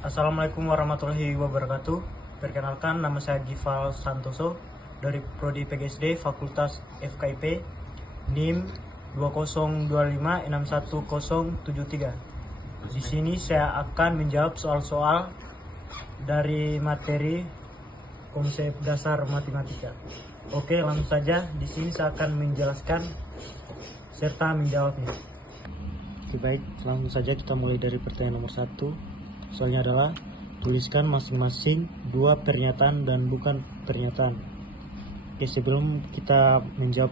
Assalamualaikum warahmatullahi wabarakatuh. Perkenalkan, nama saya Gival Santoso dari Prodi PGSD Fakultas FKIP, NIM 20256173. Di sini saya akan menjawab soal-soal dari materi konsep dasar matematika. Oke, langsung saja. Di sini saya akan menjelaskan serta menjawabnya. Oke, baik, langsung saja kita mulai dari pertanyaan nomor 1. Soalnya adalah tuliskan masing-masing dua pernyataan dan bukan pernyataan. Oke, sebelum kita menjawab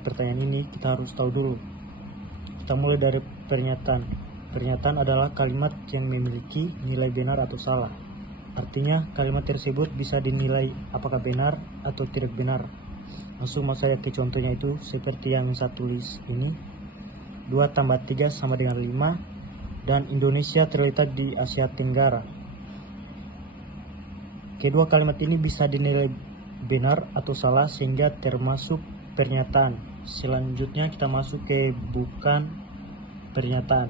pertanyaan ini, kita harus tahu dulu. Kita mulai dari pernyataan. Pernyataan adalah kalimat yang memiliki nilai benar atau salah. Artinya kalimat tersebut bisa dinilai apakah benar atau tidak benar. Langsung mau saya ke contohnya, itu seperti yang saya tulis ini. 2 tambah 3 sama dengan 5. Dan Indonesia terletak di Asia Tenggara. Kedua kalimat ini bisa dinilai benar atau salah sehingga termasuk pernyataan. Selanjutnya kita masuk ke bukan pernyataan.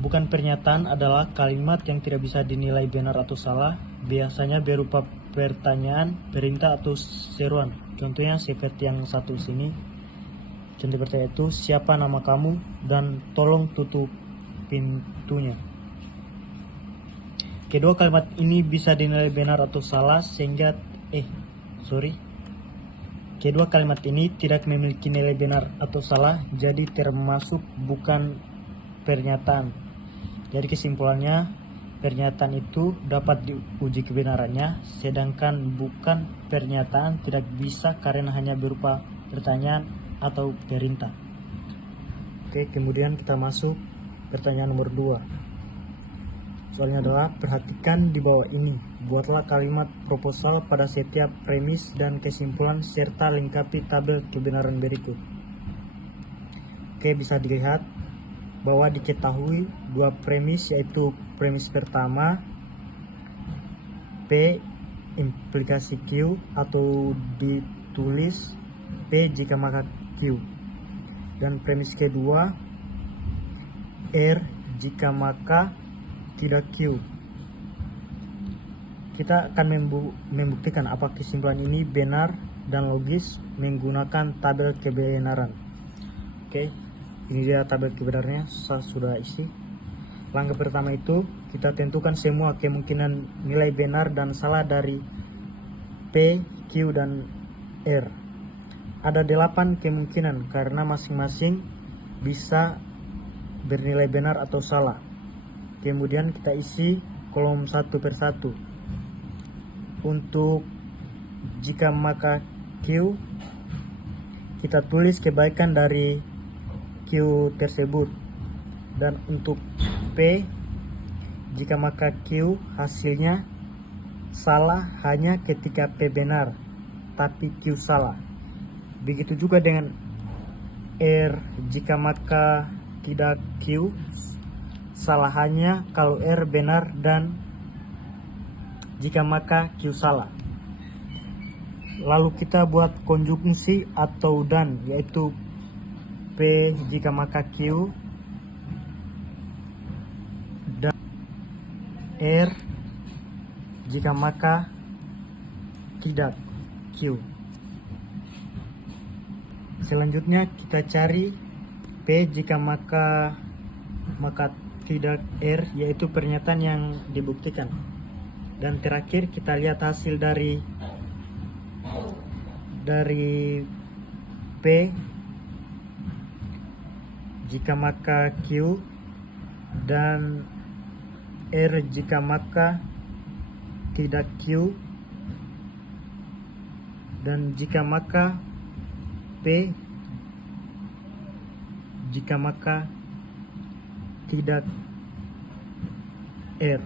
Bukan pernyataan adalah kalimat yang tidak bisa dinilai benar atau salah, biasanya berupa pertanyaan, perintah atau seruan. Contohnya seperti yang satu sini. Contoh pertanyaan itu, siapa nama kamu dan tolong tutup pintunya. Kedua kalimat ini bisa dinilai benar atau salah sehingga kedua kalimat ini tidak memiliki nilai benar atau salah, jadi termasuk bukan pernyataan. Jadi kesimpulannya, pernyataan itu dapat diuji kebenarannya, sedangkan bukan pernyataan tidak bisa karena hanya berupa pertanyaan atau perintah. Oke, kemudian kita masuk pertanyaan nomor 2. Soalnya adalah, perhatikan di bawah ini. Buatlah kalimat proposal pada setiap premis dan kesimpulan serta lengkapi tabel kebenaran berikut. Oke, bisa dilihat bahwa diketahui dua premis, yaitu premis pertama P implikasi Q atau ditulis P jika maka Q, dan premis kedua R jika maka tidak Q. Kita akan membuktikan apakah kesimpulan ini benar dan logis menggunakan tabel kebenaran. Oke, ini dia tabel kebenarannya, saya sudah isi. Langkah pertama itu kita tentukan semua kemungkinan nilai benar dan salah dari P, Q, dan R. Ada 8 kemungkinan karena masing-masing bisa bernilai benar atau salah. Kemudian kita isi kolom satu per satu. Untuk jika maka Q, kita tulis kebaikan dari Q tersebut. Dan untuk P, jika maka Q hasilnya salah hanya ketika P benar, tapi Q salah. Begitu juga dengan R, jika maka tidak Q, salah hanya kalau R benar dan jika maka Q salah. Lalu kita buat konjungsi atau dan, yaitu P jika maka Q dan R jika maka tidak Q. Selanjutnya kita cari P jika maka tidak R, yaitu pernyataan yang dibuktikan. Dan terakhir kita lihat hasil dari P jika maka Q dan R jika maka tidak Q, dan jika maka P jika maka tidak R.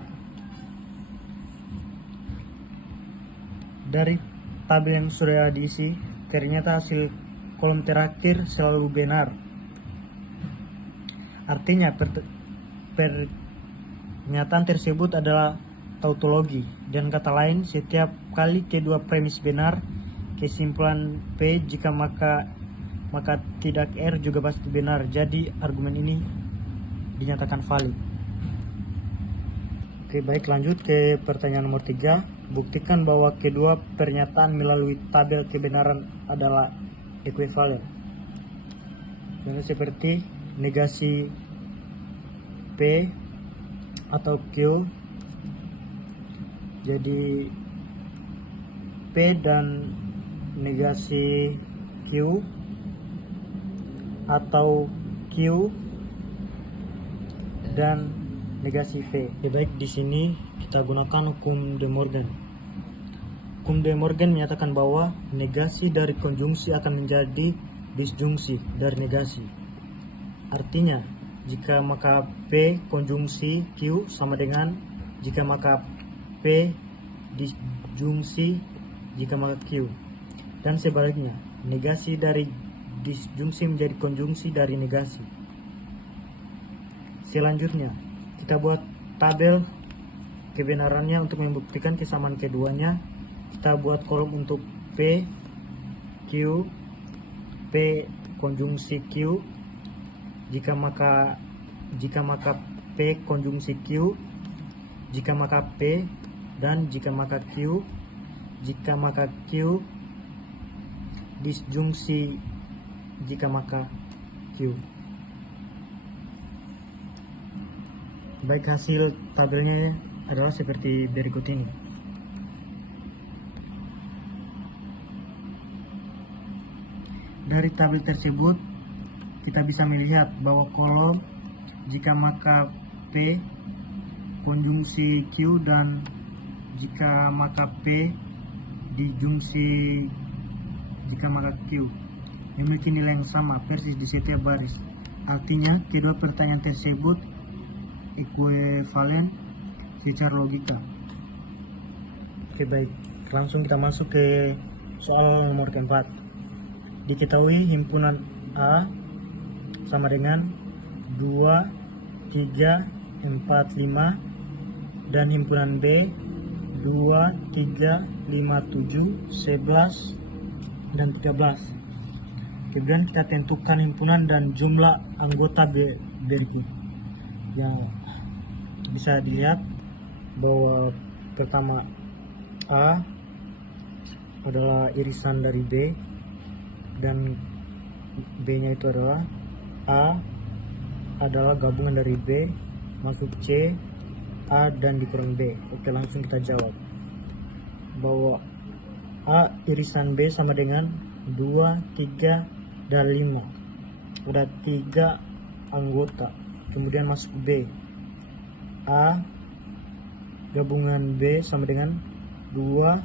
Dari tabel yang sudah diisi, ternyata hasil kolom terakhir selalu benar. Artinya pernyataan tersebut adalah tautologi. Dan kata lain, setiap kali kedua premis benar, kesimpulan P jika maka tidak R juga pasti benar. Jadi argumen ini dinyatakan valid. Oke, baik, lanjut ke pertanyaan nomor 3. Buktikan bahwa kedua pernyataan melalui tabel kebenaran adalah ekuivalen. Contoh seperti negasi P atau Q. Jadi P dan negasi Q atau Q dan negasi P. Oke, baik, di sini kita gunakan hukum De Morgan. Hukum De Morgan menyatakan bahwa negasi dari konjungsi akan menjadi disjungsi dari negasi. Artinya, jika maka P konjungsi Q sama dengan jika maka P disjungsi jika maka Q. Dan sebaliknya, negasi dari disjungsi menjadi konjungsi dari negasi. Selanjutnya, kita buat tabel kebenarannya untuk membuktikan kesamaan keduanya. Kita buat kolom untuk P, Q, P konjungsi Q, jika maka P konjungsi Q, jika maka P, dan jika maka Q, jika maka Q disjungsi jika maka Q. Baik, hasil tabelnya adalah seperti berikut ini. Dari tabel tersebut kita bisa melihat bahwa kolom jika maka P konjungsi Q dan jika maka P dijungsi jika maka Q memiliki nilai yang sama persis di setiap baris. Artinya kedua pertanyaan tersebut ekuivalen secara logika. Oke, baik, langsung kita masuk ke soal nomor keempat. Diketahui himpunan A sama dengan 2, 3, 4, 5 dan himpunan B 2, 3, 5, 7, 11 dan 13. Kemudian kita tentukan himpunan dan jumlah anggota berikut. Yang bisa dilihat bahwa pertama A adalah irisan dari B dan B-nya itu adalah A adalah gabungan dari B masuk C, A dan dikurang B. Oke, langsung kita jawab bahwa A irisan B sama dengan 2, 3, dan 5. Ada 3 anggota. Kemudian masuk B, A gabungan B sama dengan 2,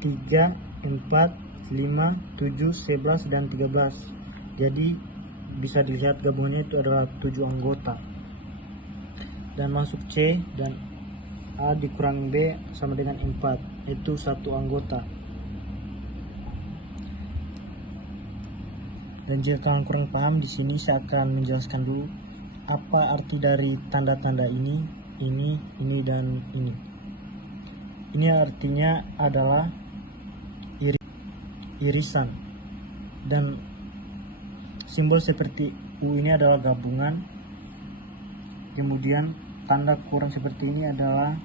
3, 4, 5, 7, 11 dan 13. Jadi bisa dilihat gabungannya itu adalah 7 anggota. Dan masuk C dan A dikurang B sama dengan 4, itu 1 anggota. Dan jika kalian kurang paham, di sini saya akan menjelaskan dulu apa arti dari tanda-tanda ini, dan ini. Ini artinya adalah irisan, dan simbol seperti U ini adalah gabungan. Kemudian tanda kurang seperti ini adalah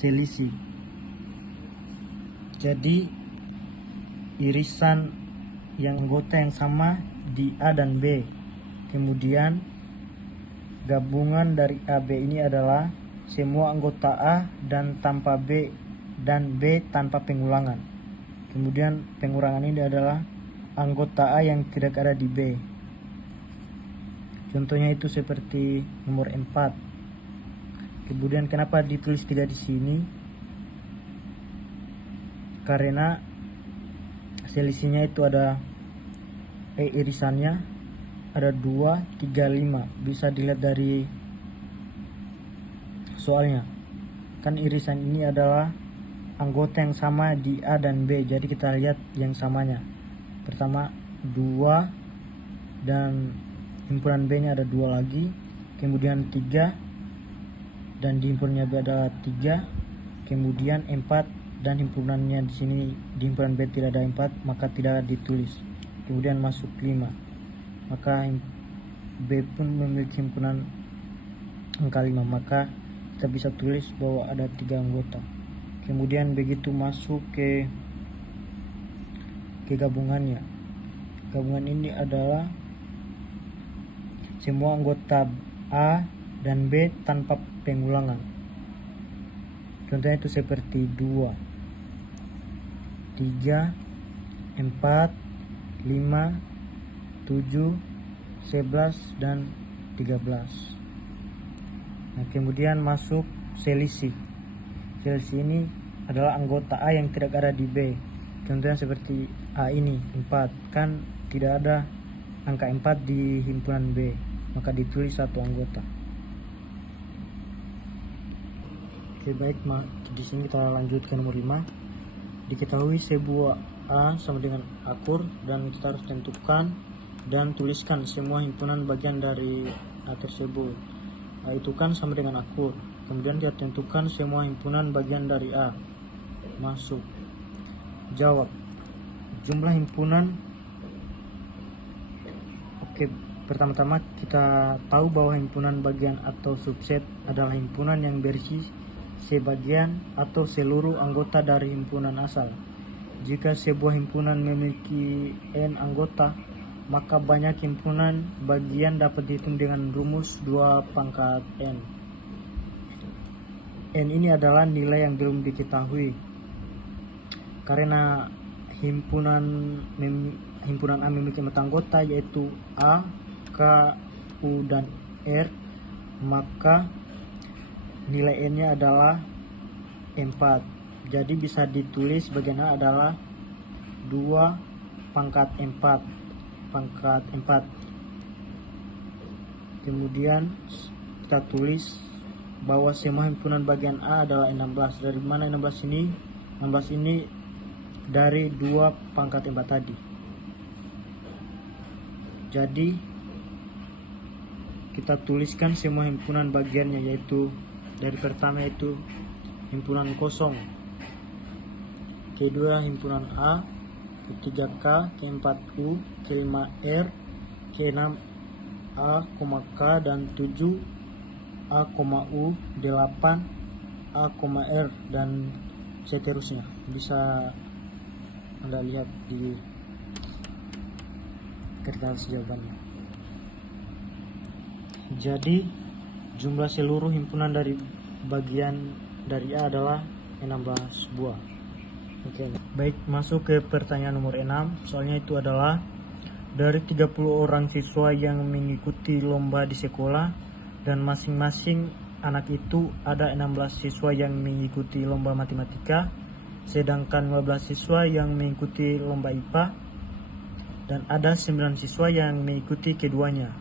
selisih. Jadi irisan yang anggota yang sama di A dan B. Kemudian gabungan dari A B ini adalah semua anggota A dan tanpa B dan B tanpa pengulangan. Kemudian pengurangan ini adalah anggota A yang tidak ada di B. Contohnya itu seperti nomor 4. Kemudian kenapa ditulis 3 di sini? Karena selisihnya itu ada irisannya ada 2, 3, 5. Bisa dilihat dari soalnya. Kan irisan ini adalah anggota yang sama di A dan B. Jadi kita lihat yang samanya. Pertama 2 dan himpunan B nya ada 2 lagi. Kemudian 3 dan di himpunannya B ada 3. Kemudian 4 dan himpunannya di sini di himpunan B tidak ada 4, maka tidak ditulis. Kemudian masuk 5, maka B pun memiliki himpunan angka 5, maka kita bisa tulis bahwa ada 3 anggota. Kemudian begitu masuk ke gabungannya. Gabungan ini adalah semua anggota A dan B tanpa pengulangan. Contohnya itu seperti 2, 3, 4, 5, 7, 11, dan 13. Nah, kemudian masuk selisih. Selisih ini adalah anggota A yang tidak ada di B. Contohnya seperti A ini 4, kan tidak ada angka 4 di himpunan B, maka ditulis satu anggota. Oke, baik, di sini kita lanjut ke nomor 5. Diketahui sebuah A sama dengan akur, dan kita harus tentukan dan tuliskan semua himpunan bagian dari A tersebut. A itu kan sama dengan akur. Kemudian kita tentukan semua himpunan bagian dari A. Masuk. Jawab. Jumlah himpunan. Oke, pertama-tama kita tahu bahwa himpunan bagian atau subset adalah himpunan yang berisi sebagian atau seluruh anggota dari himpunan asal. Jika sebuah himpunan memiliki n anggota, maka banyak himpunan bagian dapat dihitung dengan rumus 2 pangkat n. N ini adalah nilai yang belum diketahui, karena himpunan A memiliki 4 anggota, yaitu A, K, U, dan R, maka nilai n-nya adalah 4. Jadi bisa ditulis bagian A adalah 2 pangkat 4. Kemudian kita tulis bahwa semua himpunan bagian A adalah 16. Dari mana 16 ini? 16 ini dari 2 pangkat 4 tadi. Jadi kita tuliskan semua himpunan bagiannya, yaitu dari pertama itu himpunan kosong, kedua himpunan A, ketiga K, keempat U, kelima R, keenam A, K, dan 7 A, U, 8 A, R, dan seterusnya. Bisa Anda lihat di kertas jawabannya. Jadi jumlah seluruh himpunan dari bagian dari A adalah 16 buah. Oke, baik, masuk ke pertanyaan nomor 6. Soalnya itu adalah dari 30 orang siswa yang mengikuti lomba di sekolah, dan masing-masing anak itu ada 16 siswa yang mengikuti lomba matematika, sedangkan 15 siswa yang mengikuti lomba IPA, dan ada 9 siswa yang mengikuti keduanya.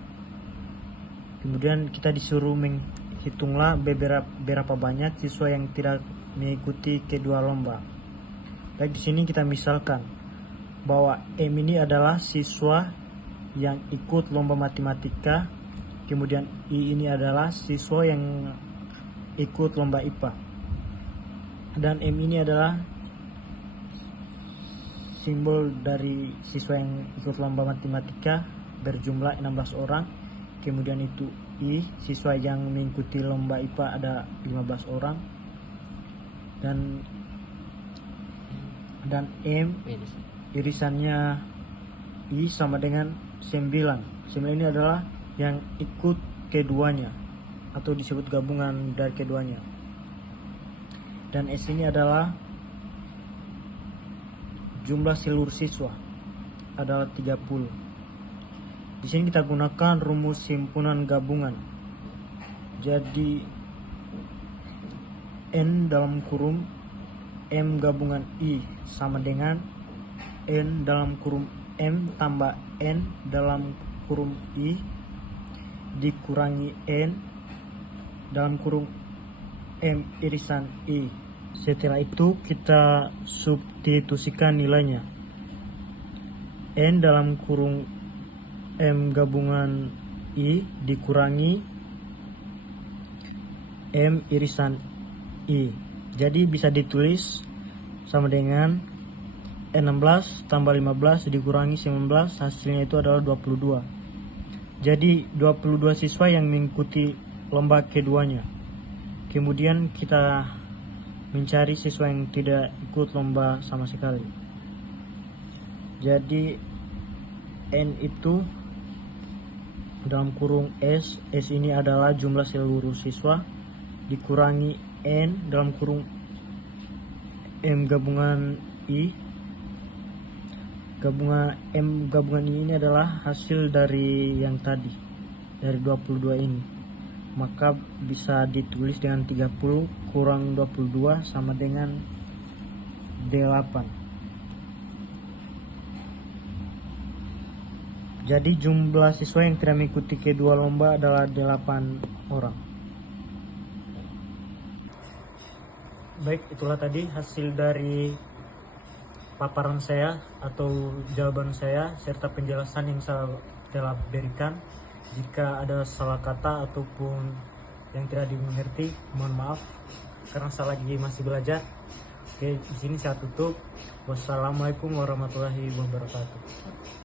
Kemudian kita disuruh menghitunglah berapa banyak siswa yang tidak mengikuti kedua lomba. Baik, di sini kita misalkan bahwa M ini adalah siswa yang ikut lomba matematika, kemudian I ini adalah siswa yang ikut lomba IPA, dan M ini adalah simbol dari siswa yang ikut lomba matematika berjumlah 16 orang. Kemudian itu I, siswa yang mengikuti lomba IPA, ada 15 orang. Dan M, irisannya I sama dengan 9. 9 ini adalah yang ikut keduanya, atau disebut gabungan dari keduanya. Dan S ini adalah jumlah seluruh siswa, adalah 30. Di sini kita gunakan rumus himpunan gabungan. Jadi N dalam kurung M gabungan I sama dengan N dalam kurung M tambah N dalam kurung I dikurangi N dalam kurung M irisan I. Setelah itu kita substitusikan nilainya. N dalam kurung M gabungan I dikurangi M irisan I. Jadi bisa ditulis sama dengan 16 tambah 15 dikurangi 19, hasilnya itu adalah 22. Jadi 22 siswa yang mengikuti lomba keduanya. Kemudian kita mencari siswa yang tidak ikut lomba sama sekali. Jadi N itu dalam kurung S ini adalah jumlah seluruh siswa dikurangi N dalam kurung M gabungan I. Gabungan I ini adalah hasil dari yang tadi, dari 22 ini. Maka bisa ditulis dengan 30 kurang 22 sama dengan 8. Jadi jumlah siswa yang tidak mengikuti kedua lomba adalah 8 orang. Baik, itulah tadi hasil dari paparan saya atau jawaban saya serta penjelasan yang saya telah berikan. Jika ada salah kata ataupun yang tidak dimengerti, mohon maaf karena saya lagi masih belajar. Oke, di sini saya tutup. Wassalamualaikum warahmatullahi wabarakatuh.